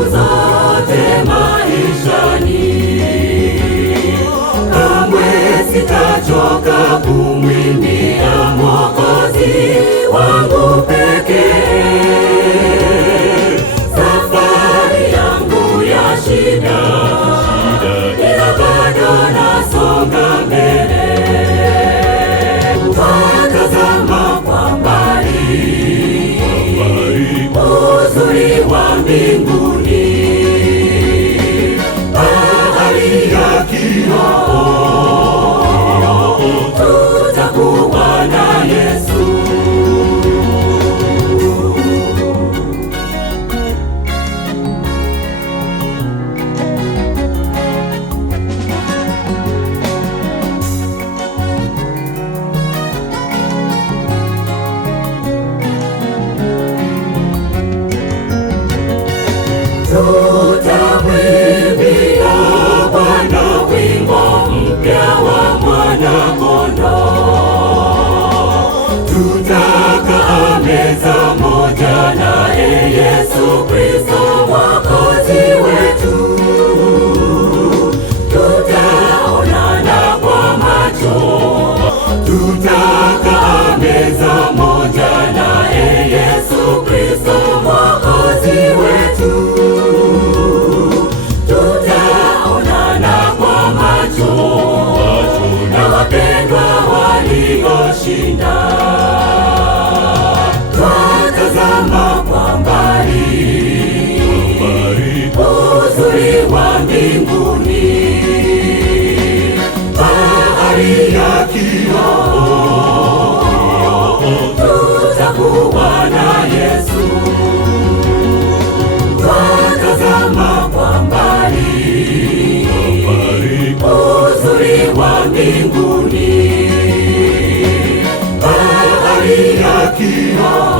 zote maishani. Kamwe sitachoka kumwimbia Mwokozi wangu pekee. Safari yangu ya shida, ila bado nasonga mbele. Watazama kwa mbali uzuri wa mbinguni, bahari ya kioo, tutakuwa na Yesu. Tutamwimbia Bwana wimbo mpya wa Mwana-Kondoo. Tutakaa meza moja naye Yesu Kristo Mwokozi wetu. Tutaonana kwa macho. Tutakaa meza moja naye Yesu Kristo Mwokozi wetu. Na wapendwa walioshinda, twatazama kwa mbali uzuri wa mbinguni, bahari ya kioo, tutakuwa na Yesu. Twatazama kwa mbali uzuri wa mbinguni, bahari ya kioo.